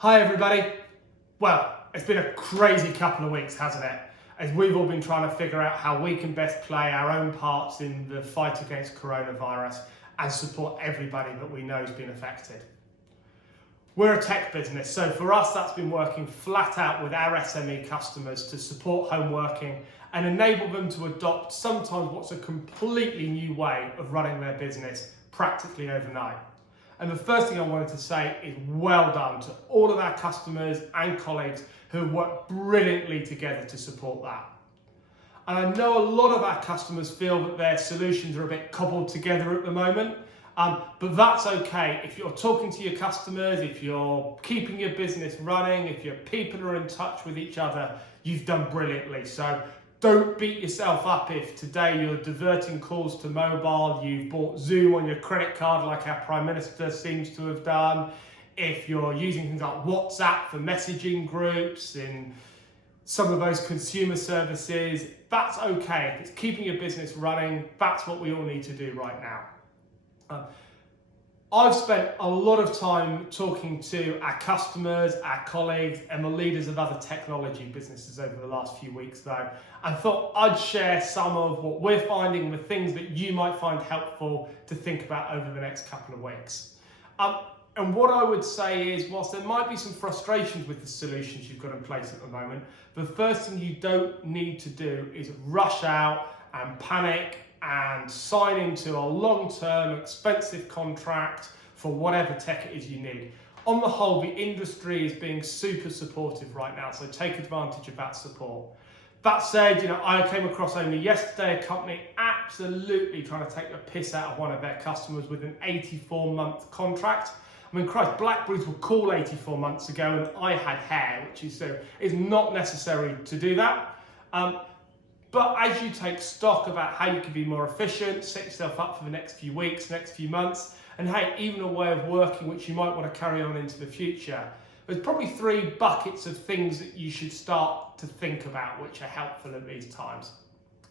Hi everybody. Well, it's been a crazy couple of weeks, hasn't it? As we've all been trying to figure out how we can best play our own parts in the fight against coronavirus and support everybody that we know has been affected. We're a tech business, so for us that's been working flat out with our SME customers to support home working and enable them to adopt sometimes what's a completely new way of running their business practically overnight. And the first thing I wanted to say is well done to all of our customers and colleagues who have worked brilliantly together to support that. And I know a lot of our customers feel that their solutions are a bit cobbled together at the moment, but that's okay. If you're talking to your customers, if you're keeping your business running, if your people are in touch with each other, you've done brilliantly. So don't beat yourself up if today you're diverting calls to mobile, you've bought Zoom on your credit card like our Prime Minister seems to have done, if you're using things like WhatsApp for messaging groups and some of those consumer services. That's okay. If it's keeping your business running, that's what we all need to do right now. I've spent a lot of time talking to our customers, our colleagues, and the leaders of other technology businesses over the last few weeks though, and thought I'd share some of what we're finding, the things that you might find helpful to think about over the next couple of weeks. And what I would say is, whilst there might be some frustrations with the solutions you've got in place at the moment, the first thing you don't need to do is rush out and panic and sign into a long-term expensive contract for whatever tech it is you need. On the whole, the industry is being super supportive right now, so take advantage of that support. That said, I came across only yesterday a company absolutely trying to take the piss out of one of their customers with an 84-month contract. I mean, Christ, Blackberries were cool 84 months ago and I had hair, which is not necessary to do that. But as you take stock about how you can be more efficient, set yourself up for the next few weeks, next few months, and hey, even a way of working which you might want to carry on into the future, there's probably 3 buckets of things that you should start to think about which are helpful at these times.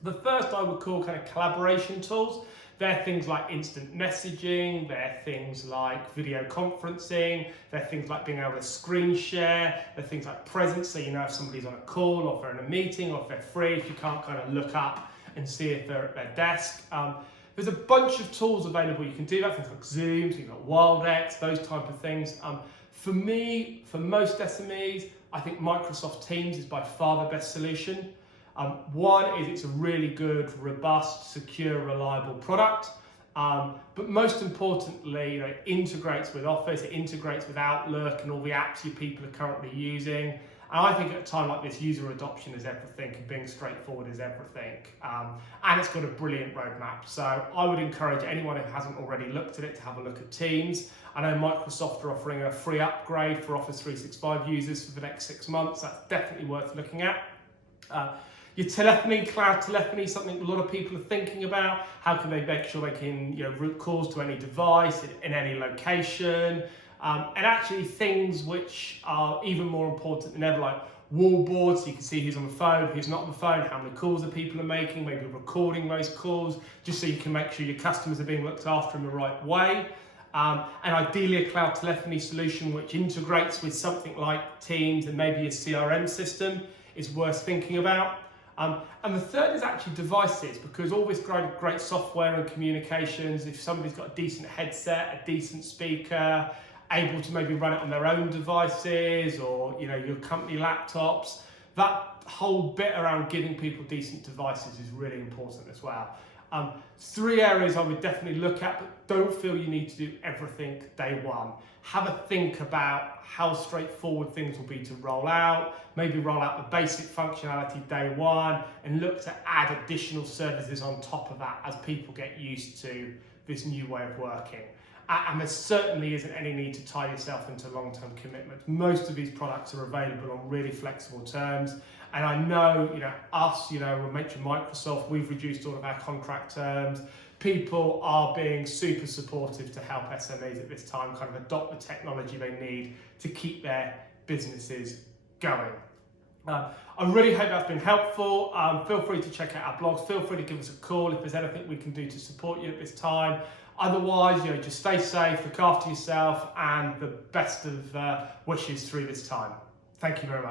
The first I would call kind of collaboration tools. They're things like instant messaging, they're things like video conferencing, they're things like being able to screen share, they're things like presence, so you know if somebody's on a call or if they're in a meeting or if they're free, if you can't kind of look up and see if they're at their desk. There's a bunch of tools available you can do that, things like Zoom, things like WildX, those type of things. For me, for most SMEs, I think Microsoft Teams is by far the best solution. One is it's a really good, robust, secure, reliable product. But most importantly, it integrates with Office, it integrates with Outlook and all the apps your people are currently using. And I think at a time like this, user adoption is everything and being straightforward is everything. And it's got a brilliant roadmap. So I would encourage anyone who hasn't already looked at it to have a look at Teams. I know Microsoft are offering a free upgrade for Office 365 users for the next 6 months. That's definitely worth looking at. Your telephony, cloud telephony, something a lot of people are thinking about. How can they make sure they can route calls to any device in any location? And actually things which are even more important than ever, like wall boards, so you can see who's on the phone, who's not on the phone, how many calls the people are making, maybe recording those calls, just so you can make sure your customers are being looked after in the right way. And ideally a cloud telephony solution which integrates with something like Teams and maybe a CRM system is worth thinking about. And the third is actually devices, because all this great software and communications, if somebody's got a decent headset, a decent speaker, able to maybe run it on their own devices or your company laptops, that whole bit around giving people decent devices is really important as well. 3 areas I would definitely look at, but don't feel you need to do everything day one. Have a think about how straightforward things will be to roll out, maybe roll out the basic functionality day one, and look to add additional services on top of that as people get used to this new way of working. And there certainly isn't any need to tie yourself into long-term commitments. Most of these products are available on really flexible terms. And I know, us, we mentioned Microsoft, we've reduced all of our contract terms. People are being super supportive to help SMEs at this time kind of adopt the technology they need to keep their businesses going. I really hope that's been helpful. Feel free to check out our blogs. Feel free to give us a call if there's anything we can do to support you at this time. Otherwise, just stay safe, look after yourself, and the best of wishes through this time. Thank you very much.